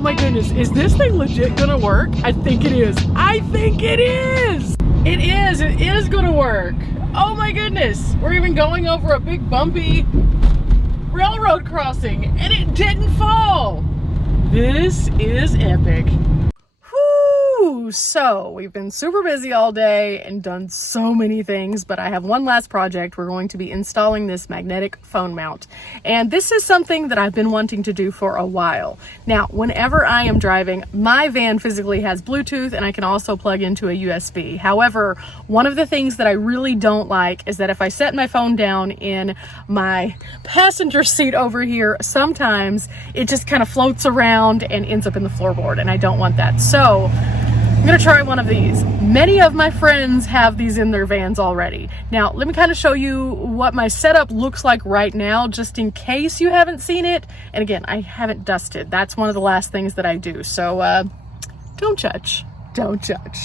my goodness, is this thing legit gonna work? I think it is. I think it is! It is gonna work. Oh my goodness, we're even going over a big bumpy railroad crossing and it didn't fall. This is epic. Whew, so we've been super busy all day and done so many things, but I have one last project. We're going to be installing this magnetic phone mount. And this is something that I've been wanting to do for a while. Now, whenever I am driving, my van physically has Bluetooth and I can also plug into a USB. However, one of the things that I really don't like is that if I set my phone down in my passenger seat over here, sometimes it just kind of floats around and ends up in the floorboard, and I don't want that. So I'm gonna try one of these. Many of my friends have these in their vans already. Now, let me kind of show you what my setup looks like right now, just in case you haven't seen it. And again, I haven't dusted. That's one of the last things that I do. So don't judge, don't judge.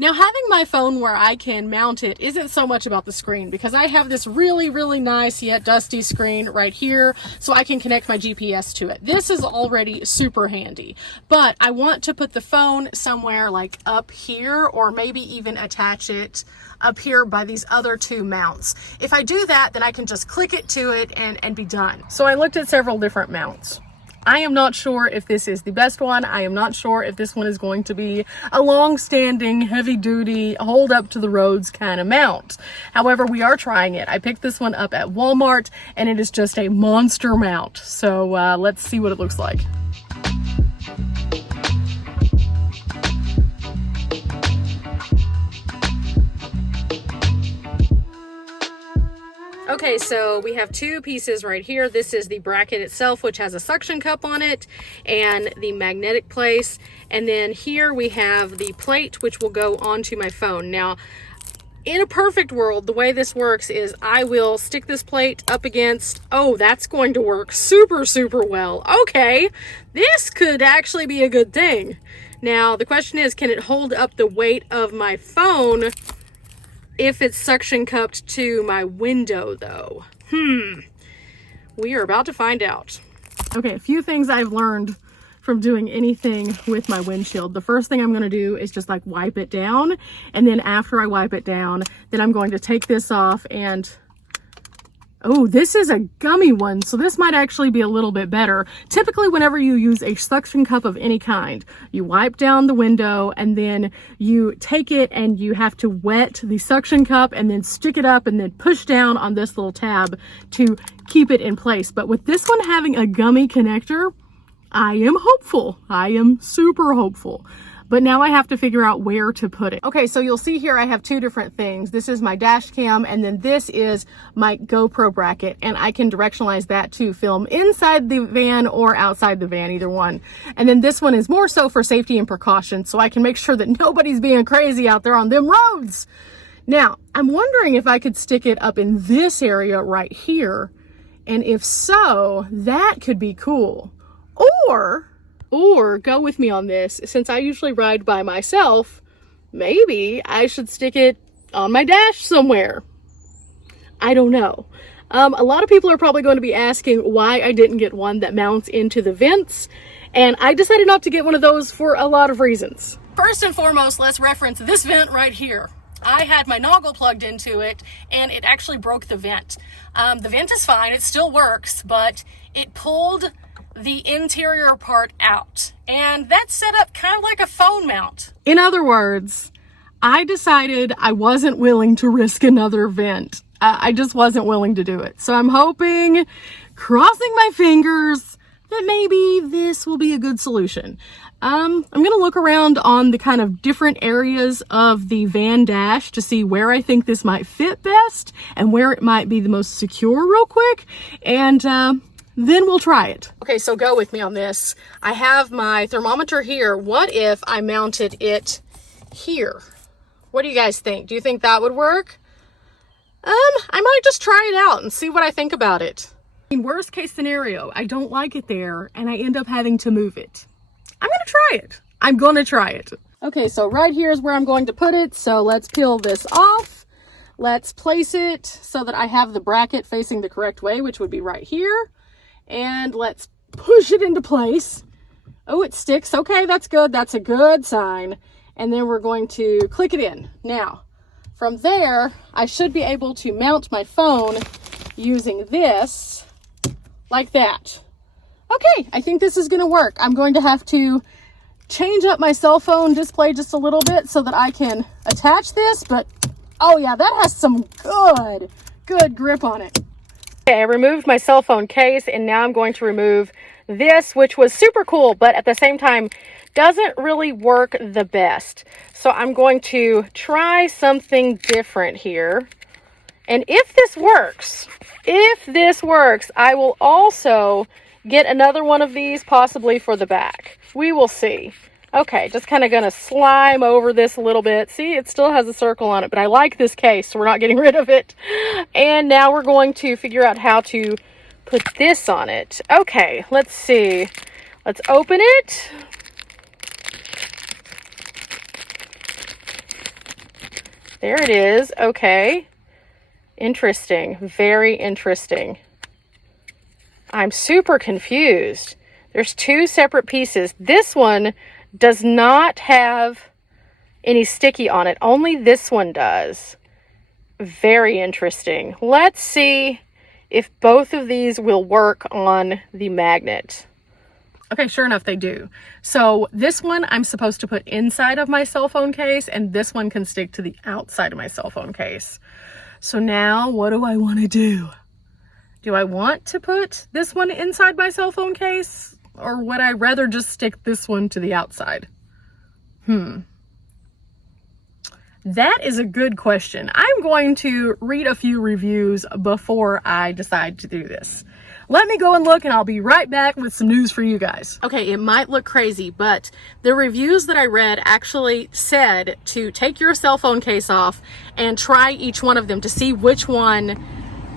Now, having my phone where I can mount it isn't so much about the screen, because I have this really, really nice yet dusty screen right here, so I can connect my GPS to it. This is already super handy, but I want to put the phone somewhere like up here, or maybe even attach it up here by these other two mounts. If I do that, then I can just click it to it and be done. So I looked at several different mounts. I am not sure if this is the best one. I am not sure if this one is going to be a long-standing, heavy-duty, hold up to the roads kind of mount. However, we are trying it. I picked this one up at Walmart, and it is just a monster mount. So let's see what it looks like. Okay, so we have two pieces right here. This is the bracket itself, which has a suction cup on it, and the magnetic place. And then here we have the plate, which will go onto my phone. Now, in a perfect world, the way this works is I will stick this plate up against, oh, that's going to work super, super well. Okay, this could actually be a good thing. Now, the question is, can it hold up the weight of my phone if it's suction cupped to my window though? We are about to find out. Okay, a few things I've learned from doing anything with my windshield. The first thing I'm gonna do is just like wipe it down. And then after I wipe it down, then I'm going to take this off and, oh, this is a gummy one, so this might actually be a little bit better. Typically, whenever you use a suction cup of any kind, you wipe down the window and then you take it and you have to wet the suction cup and then stick it up and then push down on this little tab to keep it in place. But with this one having a gummy connector, I am hopeful. I am super hopeful. But now I have to figure out where to put it. Okay, so you'll see here I have two different things. This is my dash cam, and then this is my GoPro bracket, and I can directionalize that to film inside the van or outside the van, either one. And then this one is more so for safety and precaution, so I can make sure that nobody's being crazy out there on them roads. Now, I'm wondering if I could stick it up in this area right here, and if so, that could be cool. Or go with me on this, since I usually ride by myself, maybe I should stick it on my dash somewhere. I don't know. A lot of people are probably going to be asking why I didn't get one that mounts into the vents, and I decided not to get one of those for a lot of reasons. First and foremost, let's reference this vent right here. I had my noggle plugged into it, and it actually broke the vent. The vent is fine, it still works, but it pulled the interior part out, and that's set up kind of like a phone mount. In other words, I decided I wasn't willing to risk another vent. I just wasn't willing to do it. So I'm hoping, crossing my fingers, that maybe this will be a good solution. I'm gonna look around on the kind of different areas of the van dash to see where I think this might fit best and where it might be the most secure real quick, and then we'll try it. Okay, so go with me on this. I have my thermometer here. What if I mounted it here? What do you guys think? Do you think that would work? I might just try it out and see what I think about it. In worst case scenario, I don't like it there and I end up having to move it. I'm gonna try it. I'm gonna try it. Okay, so right here is where I'm going to put it. So let's peel this off. Let's place it so that I have the bracket facing the correct way, which would be right here. And let's push it into place. Oh, it sticks. Okay, that's good. That's a good sign. And then we're going to click it in. Now, from there, I should be able to mount my phone using this like that. Okay, I think this is going to work. I'm going to have to change up my cell phone display just a little bit so that I can attach this, but oh yeah, that has some good grip on it. Okay, I removed my cell phone case, and now I'm going to remove this, which was super cool, but at the same time doesn't really work the best. So I'm going to try something different here. And if this works, I will also get another one of these, possibly for the back. We will see. Okay, just kind of gonna slime over this a little bit. See, it still has a circle on it, but I like this case, so we're not getting rid of it. And now we're going to figure out how to put this on it. Okay, let's see. Let's open it. There it is. Okay. Interesting. Very interesting. I'm super confused. There's two separate pieces. This one does not have any sticky on it. Only this one does. Very interesting. Let's see if both of these will work on the magnet. Okay, sure enough, they do. So this one I'm supposed to put inside of my cell phone case, and this one can stick to the outside of my cell phone case. So now what do I want to do? Do I want to put this one inside my cell phone case, or would I rather just stick this one to the outside? That is a good question. I'm going to read a few reviews before I decide to do this. Let me go and look, and I'll be right back with some news for you guys. Okay, it might look crazy, but the reviews that I read actually said to take your cell phone case off and try each one of them to see which one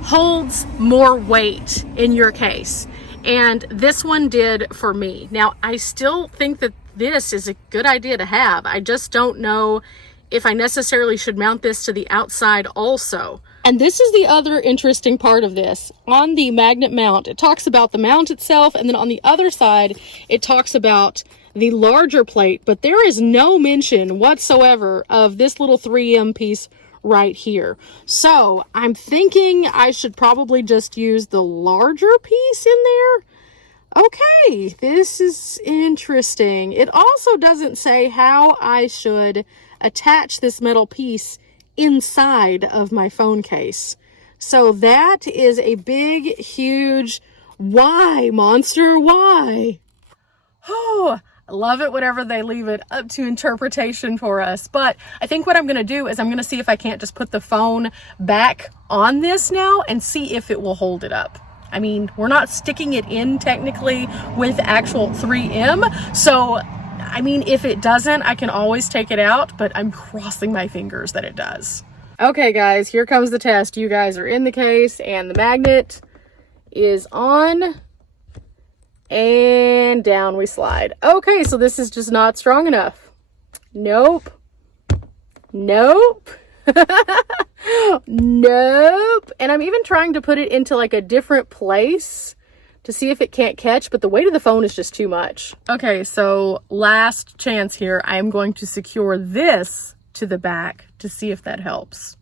holds more weight in your case. And this one did for me. Now, I still think that this is a good idea to have. I just don't know if I necessarily should mount this to the outside also. And this is the other interesting part of this. On the magnet mount, it talks about the mount itself, and then on the other side, it talks about the larger plate, but there is no mention whatsoever of this little 3M piece right here. So I'm thinking I should probably just use the larger piece in there. Okay, this is interesting. It also doesn't say how I should attach this metal piece inside of my phone case. So that is a big, huge why, monster, why? Oh, I love it whenever they leave it up to interpretation for us. But I think what I'm going to do is I'm going to see if I can't just put the phone back on this now and see if it will hold it up. I mean, we're not sticking it in technically with actual 3M. So, I mean, if it doesn't, I can always take it out, but I'm crossing my fingers that it does. Okay, guys, here comes the test. You guys are in the case, and the magnet is on, and down we slide. Okay, so this is just not strong enough. Nope. Nope. Nope. And I'm even trying to put it into like a different place to see if it can't catch, but the weight of the phone is just too much. Okay, so last chance here. I am going to secure this to the back to see if that helps.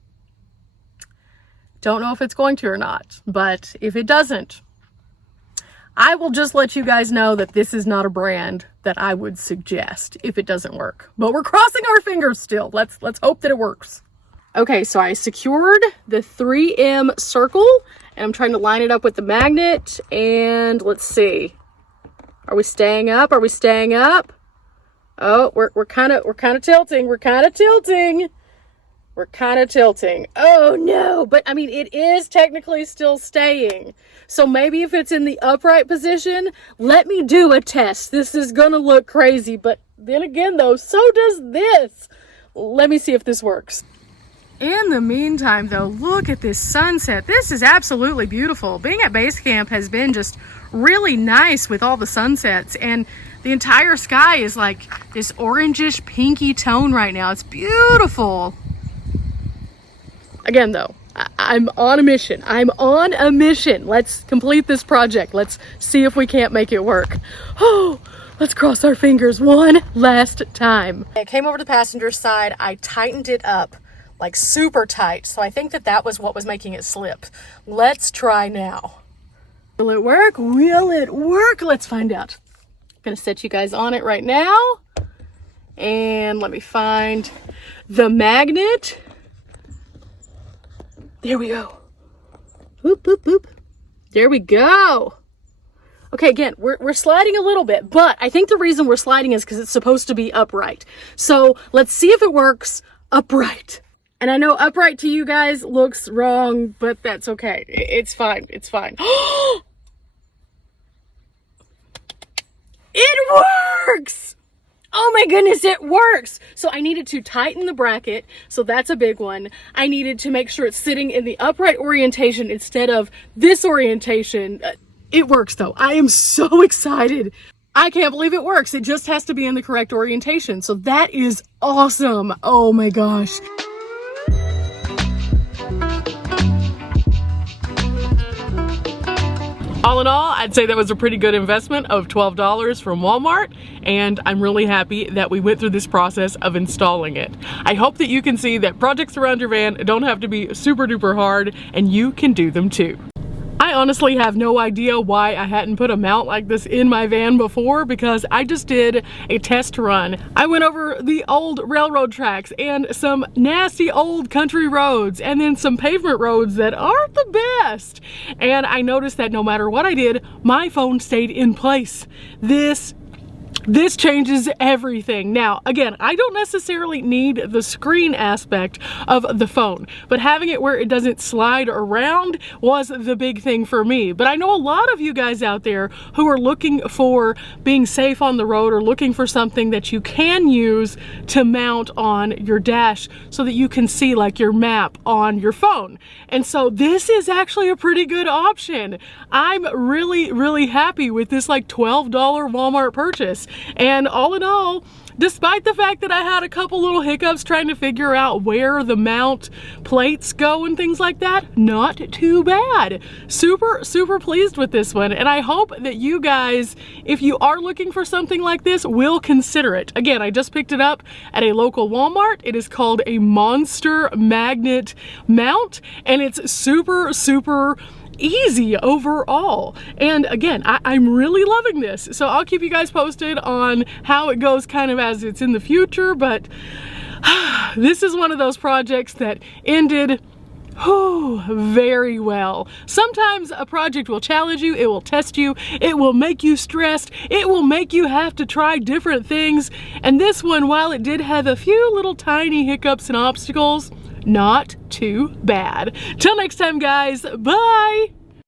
Don't know if it's going to or not, but if it doesn't, I will just let you guys know that this is not a brand that I would suggest if it doesn't work. But we're crossing our fingers still. Let's hope that it works. Okay, so I secured the 3M circle, and I'm trying to line it up with the magnet, and let's see. Are we staying up? Are we staying up? Oh, we're kind of tilting. We're kind of tilting. We're kind of tilting. Oh no, but I mean, it is technically still staying. So maybe if it's in the upright position, let me do a test. This is gonna look crazy, but then again though, so does this. Let me see if this works. In the meantime though, look at this sunset. This is absolutely beautiful. Being at base camp has been just really nice with all the sunsets, and the entire sky is like this orangish pinky tone right now. It's beautiful. Again though, I'm on a mission. I'm on a mission. Let's complete this project. Let's see if we can't make it work. Oh, Let's cross our fingers one last time. I came over to the passenger side. I tightened it up like super tight. So I think that that was what was making it slip. Let's try now. Will it work? Will it work? Let's find out. I'm gonna set you guys on it right now. And let me find the magnet. There we go. Boop, boop, boop. There we go. Okay, again, we're sliding a little bit, but I think the reason we're sliding is because it's supposed to be upright. So let's see if it works upright. And I know upright to you guys looks wrong, but that's okay. It's fine. It's fine. It works! Oh my goodness, it works! So I needed to tighten the bracket, so that's a big one. I needed to make sure it's sitting in the upright orientation instead of this orientation. It works though. I am so excited. I can't believe it works. It just has to be in the correct orientation. So that is awesome. Oh my gosh. All in all, I'd say that was a pretty good investment of $12 from Walmart, and I'm really happy that we went through this process of installing it. I hope that you can see that projects around your van don't have to be super duper hard, and you can do them too. I honestly have no idea why I hadn't put a mount like this in my van before, because I just did a test run. I went over the old railroad tracks and some nasty old country roads and then some pavement roads that aren't the best. And I noticed that no matter what I did, my phone stayed in place. This changes everything. Now, again, I don't necessarily need the screen aspect of the phone, but having it where it doesn't slide around was the big thing for me. But I know a lot of you guys out there who are looking for being safe on the road or looking for something that you can use to mount on your dash so that you can see like your map on your phone. And so this is actually a pretty good option. I'm really, really happy with this like $12 Walmart purchase. And all in all, despite the fact that I had a couple little hiccups trying to figure out where the mount plates go and things like that, not too bad. Super, super pleased with this one. And I hope that you guys, if you are looking for something like this, will consider it. Again, I just picked it up at a local Walmart. It is called a Monster Magnet Mount, and it's super, super easy overall. And again, I'm really loving this. So I'll keep you guys posted on how it goes kind of as it's in the future, but this is one of those projects that ended very well. Sometimes a project will challenge you, it will test you, it will make you stressed, it will make you have to try different things. And this one, while it did have a few little tiny hiccups and obstacles, not too bad. Till next time, guys. Bye.